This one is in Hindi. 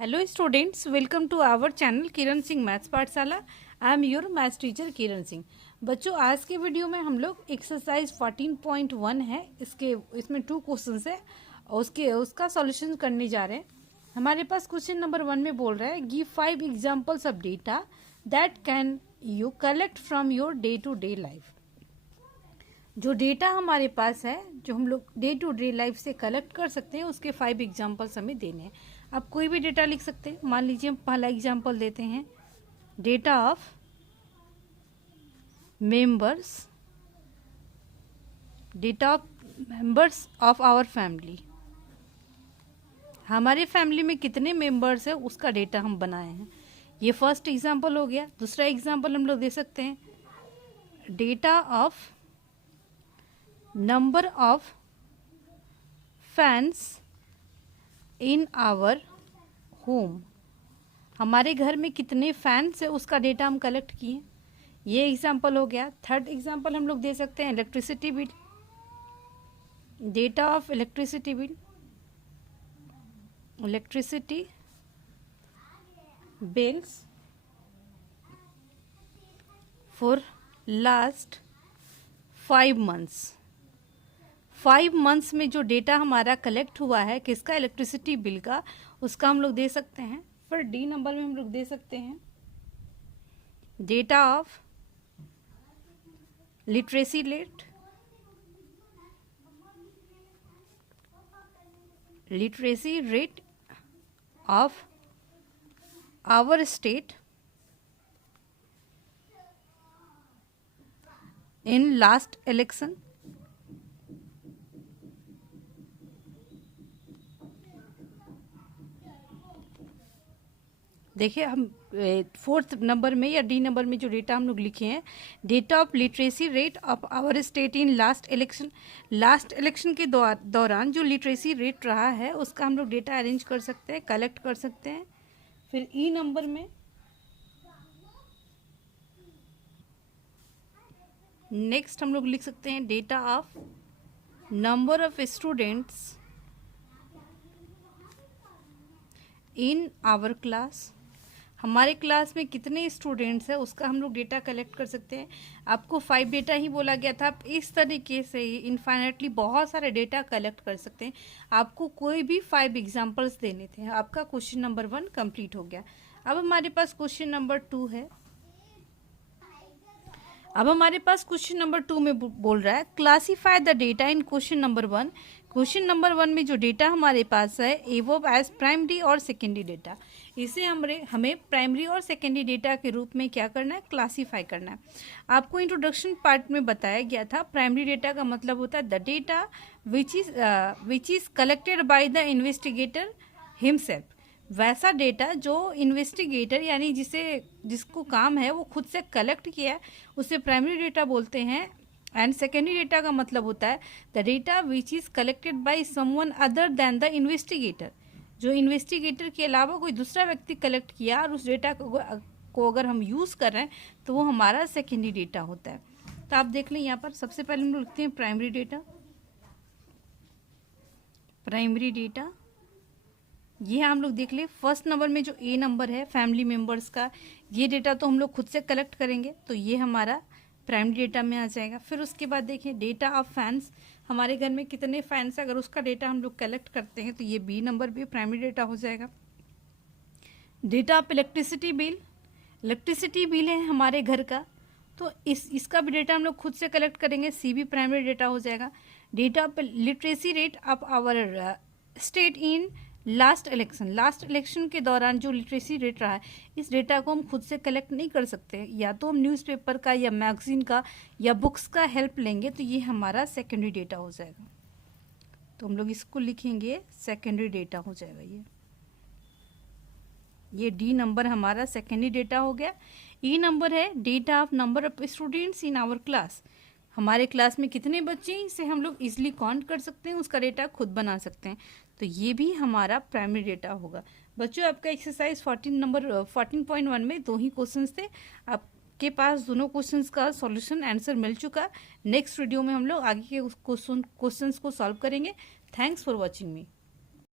Hello students, welcome to our channel Kiran Singh maths पाठशाला। I am your maths teacher Kiran Singh. बच्चों, आज के वीडियो में हम लोग एक्सरसाइज 14.1 है, इसमें 2 क्वेश्चंस है और उसका सॉल्यूशन करने जा रहे हैं। हमारे पास क्वेश्चन नंबर 1 में बोल रहा है give 5 examples of data that can you collect from your day to day life. जो डेटा हमारे पास है, जो हम लोग डे टू डे लाइफ से कलेक्ट कर सकते हैं, उसके 5 एग्जांपल्स हमें देने हैं। आप कोई भी डेटा लिख सकते हैं। मान लीजिए हम पहला एग्जांपल देते हैं, data of members of our family. हमारे फैमिली में कितने मेंबर्स है उसका डेटा हम बनाए हैं। ये फर्स्ट एग्जांपल हो गया। दूसरा एग्जांपल हम लोग दे सकते हैं, data of number of fans in our home. हमारे घर में कितने फैंस है उसका डेटा हम कलेक्ट किए। ये एग्जांपल हो गया। थर्ड एग्जांपल हम लोग दे सकते हैं, electricity bill, data of electricity bill, electricity bills for last 5 months. 5 months में जो डेटा हमारा कलेक्ट हुआ है किसका, इलेक्ट्रिसिटी बिल का, उसका हम लोग दे सकते हैं। फिर डी नंबर में हम लोग दे सकते हैं, data of literacy rate, literacy rate of our state in last election. देखिए, हम 4th नंबर में या डी नंबर में जो डेटा हम लोग लिखे हैं, data of literacy rate of our state in last election. Last election के दौरान जो लिटरेसी रेट रहा है उसका हम लोग डेटा अरेंज कर सकते हैं, कलेक्ट कर सकते हैं। फिर ई नंबर में नेक्स्ट हम लोग लिख सकते हैं, data of number of students in our class. हमारे क्लास में कितने स्टूडेंट्स हैं उसका हम लोग डेटा कलेक्ट कर सकते हैं। आपको 5 डेटा ही बोला गया था, आप इस तरीके से ही इनफाइनेटली बहुत सारे डेटा कलेक्ट कर सकते हैं। आपको कोई भी 5 एग्जांपल्स देने थे। आपका क्वेश्चन नंबर 1 कंप्लीट हो गया। अब हमारे पास क्वेश्चन नंबर 2 है। अब हमारे पास क्वेश्चन नंबर 2 में बोल रहा है, classify the data in question number 1। Question number 1 में जो डेटा हमारे पास है एवोव एज प्राइमरी और सेकेंडरी डेटा, इसे हमें प्राइमरी और सेकेंडरी डेटा के रूप में क्या करना है, क्लासीफाई करना है। आपको इंट्रोडक्शन पार्ट में बताया गया था, प्राइमरी डेटा का मतलब होता है the data which is collected by the investigator himself. वैसा डेटा जो इन्वेस्टिगेटर यानी जिसको काम है वो खुद से कलेक्ट किया है उसे प्राइमरी डेटा बोलते हैं। एंड सेकेंडरी डेटा का मतलब होता है the data which is collected by someone other than the investigator. जो इन्वेस्टिगेटर के अलावा कोई दूसरा व्यक्ति कलेक्ट किया और उस डेटा को अगर हम यूज़ कर रहे हैं तो वो हमारा सेकेंडरी डेटा होता है। तो आप देख लें, यहाँ पर सबसे पहले हम लिखते हैं प्राइमरी डेटा। प्राइमरी डेटा ये हम लोग देख ले, फर्स्ट नंबर में जो ए नंबर है फैमिली मेंबर्स का, ये डेटा तो हम लोग खुद से कलेक्ट करेंगे तो ये हमारा प्राइमरी डेटा में आ जाएगा। फिर उसके बाद देखिए, डेटा ऑफ फैंस, हमारे घर में कितने फैंस है अगर उसका डेटा हम लोग कलेक्ट करते हैं तो ये बी नंबर भी प्राइमरी डेटा हो जाएगा। Data of electricity bill, electricity bill है हमारे घर का तो इसका भी डेटा हम लोग खुद से कलेक्ट करेंगे, सी भी प्राइमरी डेटा हो जाएगा। Data of literacy rate of our state in last election के दौरान जो लिटरेसी रेट रहा है, इस डेटा को हम खुद से कलेक्ट नहीं कर सकते, या तो हम न्यूज़पेपर का या मैगजीन का या बुक्स का हेल्प लेंगे, तो ये हमारा सेकेंडरी डेटा हो जाएगा। तो हम लोग इसको लिखेंगे, सेकेंडरी डेटा हो जाएगा। ये डी नंबर हमारा सेकेंडरी डेटा हो गया। ई नंबर है data of number of students in our class. हमारे क्लास में कितने बच्चे हैं इसे हम लोग इजीली काउंट कर सकते हैं, उसका डेटा खुद बना सकते हैं, तो ये भी हमारा प्राइमरी डेटा होगा। बच्चों, आपका एक्सरसाइज 14.1 में 2 ही क्वेश्चंस थे। आपके पास दोनों क्वेश्चंस का सॉल्यूशन आंसर मिल चुका। नेक्स्ट वीडियो में हम लोग आगे के क्वेश्चंस को सॉल्व करेंगे। Thanks for watching me.